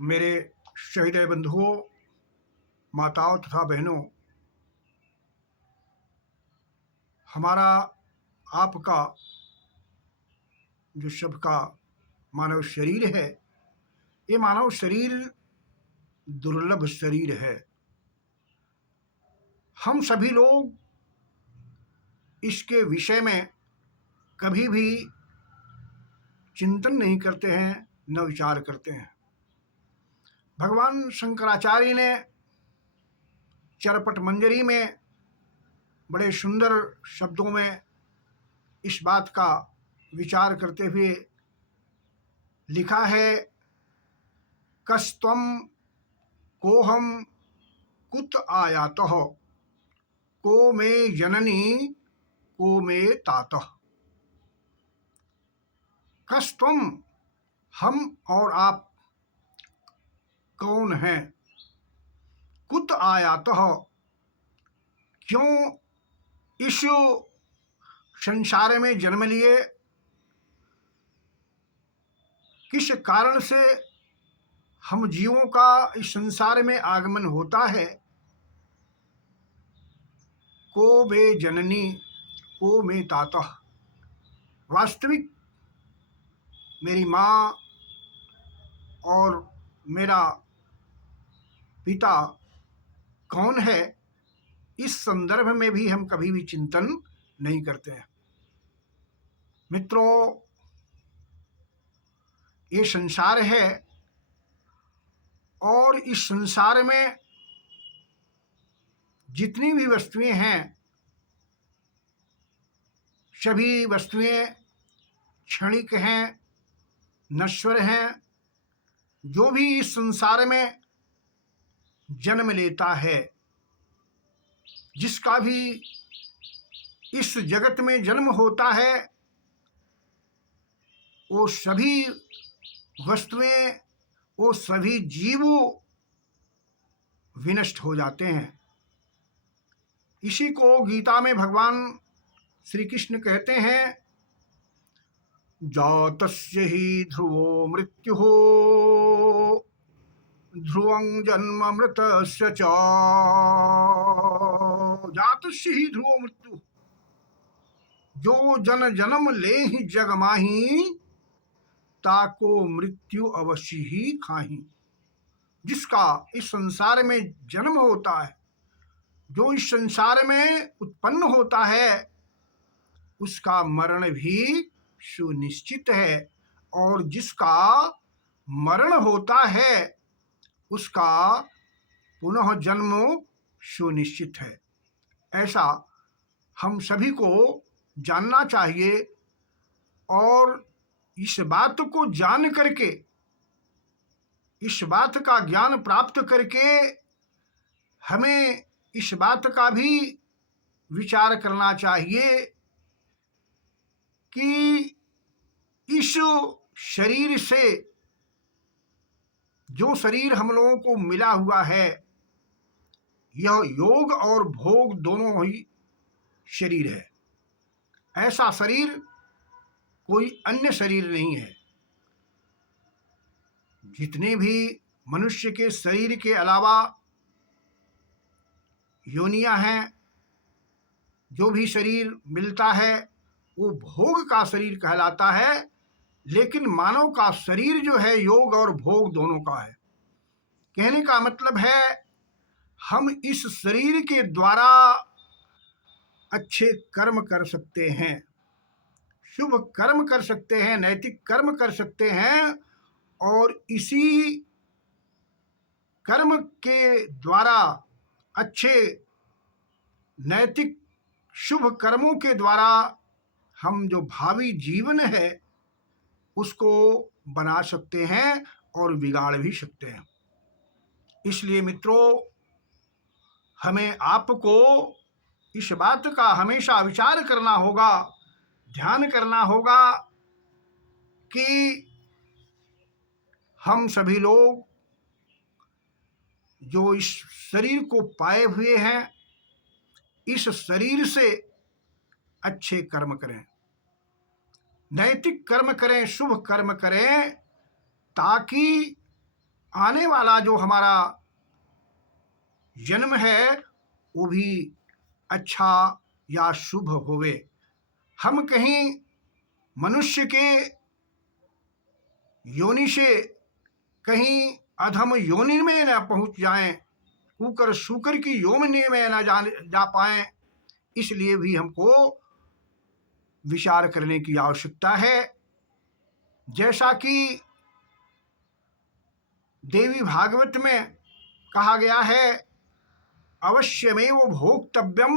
मेरे शहीद बंधुओं, माताओं तथा बहनों, हमारा आपका जो सबका मानव शरीर है, ये मानव शरीर दुर्लभ शरीर है। हम सभी लोग इसके विषय में कभी भी चिंतन नहीं करते हैं, न विचार करते हैं। भगवान शंकराचार्य ने चरपट मंजरी में बड़े सुंदर शब्दों में इस बात का विचार करते हुए लिखा है, कस्त्वं कोहम कुत आयातः, को मे जननी को मे तातः। कस्त्वं, हम और आप कौन हैं? कुत आयातः, क्यों इस संसार में जन्म लिए? किस कारण से हम जीवों का इस संसार में आगमन होता है? को मे जननी को मे तातः, वास्तविक मेरी माँ और मेरा पिता कौन है, इस संदर्भ में भी हम कभी भी चिंतन नहीं करते हैं। मित्रों, ये संसार है और इस संसार में जितनी भी वस्तुएं हैं, सभी वस्तुएं क्षणिक हैं, नश्वर हैं। जो भी इस संसार में जन्म लेता है, जिसका भी इस जगत में जन्म होता है, वो सभी वस्तुएं, वो सभी जीव विनष्ट हो जाते हैं। इसी को गीता में भगवान श्री कृष्ण कहते हैं, जातस्य ही ध्रुवो मृत्युः ध्रुवं जन्म मृतस्य च। जातस्य ही ध्रुवो मृत्यु, जो जन जन्म ले ही जग माही, ताको मृत्यु अवश्य ही खाही। जिसका इस संसार में जन्म होता है, जो इस संसार में उत्पन्न होता है, उसका मरण भी सुनिश्चित है, और जिसका मरण होता है उसका पुनः जन्म सुनिश्चित है। ऐसा हम सभी को जानना चाहिए, और इस बात को जान करके, इस बात का ज्ञान प्राप्त करके हमें इस बात का भी विचार करना चाहिए कि इस शरीर से, जो शरीर हम लोगों को मिला हुआ है, यह योग और भोग दोनों ही शरीर है। ऐसा शरीर कोई अन्य शरीर नहीं है। जितने भी मनुष्य के शरीर के अलावा योनियां हैं, जो भी शरीर मिलता है वो भोग का शरीर कहलाता है, लेकिन मानव का शरीर जो है योग और भोग दोनों का है। कहने का मतलब है, हम इस शरीर के द्वारा अच्छे कर्म कर सकते हैं, शुभ कर्म कर सकते हैं, नैतिक कर्म कर सकते हैं, और इसी कर्म के द्वारा, अच्छे नैतिक शुभ कर्मों के द्वारा हम जो भावी जीवन है उसको बना सकते हैं और बिगाड़ भी सकते हैं। इसलिए मित्रों, हमें आपको इस बात का हमेशा विचार करना होगा, ध्यान करना होगा कि हम सभी लोग जो इस शरीर को पाए हुए हैं, इस शरीर से अच्छे कर्म करें, नैतिक कर्म करें, शुभ कर्म करें, ताकि आने वाला जो हमारा जन्म है वो भी अच्छा या शुभ होवे। हम कहीं मनुष्य के योनि से कहीं अधम योनि में न पहुंच जाएं, कुकर शुकर की योनि में न जा पाएं, इसलिए भी हमको विचार करने की आवश्यकता है। जैसा कि देवी भागवत में कहा गया है, अवश्यमेव भोक्तव्यम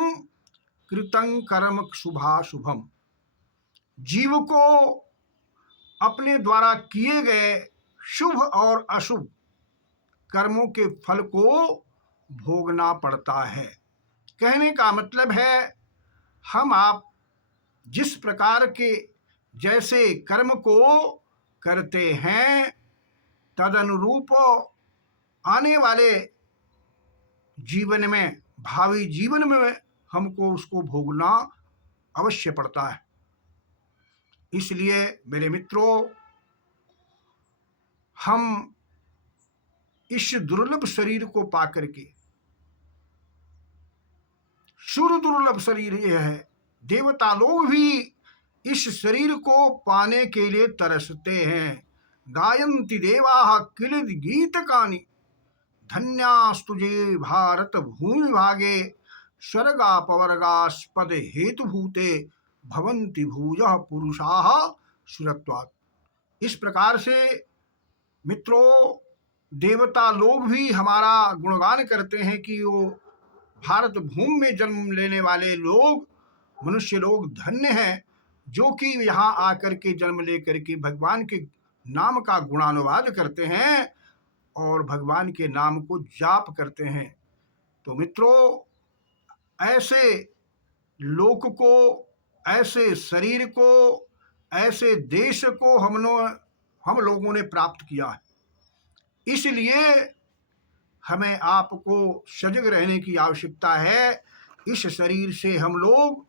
कृतं कर्म शुभाशुभम। जीव को अपने द्वारा किए गए शुभ और अशुभ कर्मों के फल को भोगना पड़ता है। कहने का मतलब है, हम आप जिस प्रकार के जैसे कर्म को करते हैं तदनुरूप आने वाले जीवन में, भावी जीवन में हमको उसको भोगना अवश्य पड़ता है। इसलिए मेरे मित्रों, हम इस दुर्लभ शरीर को पाकर के, सुर दुर्लभ शरीर यह है, देवता लोग भी इस शरीर को पाने के लिए तरसते हैं। गायन्ति देवाः किल गीतकानि धन्यास्तुजे भारत भूमि भागे स्वर्गापवर्गास्पद हेतुभूते भवन्ति भूयः पुरुषाः सुरत्वात्। इस प्रकार से मित्रों, देवता लोग भी हमारा गुणगान करते हैं कि वो भारत भूमि में जन्म लेने वाले लोग, मनुष्य लोग धन्य हैं, जो कि यहाँ आकर के जन्म लेकर के भगवान के नाम का गुणानुवाद करते हैं और भगवान के नाम को जाप करते हैं। तो मित्रों, ऐसे लोक को, ऐसे शरीर को, ऐसे देश को हम लोगों ने प्राप्त किया है। इसलिए हमें आपको सजग रहने की आवश्यकता है। इस शरीर से हम लोग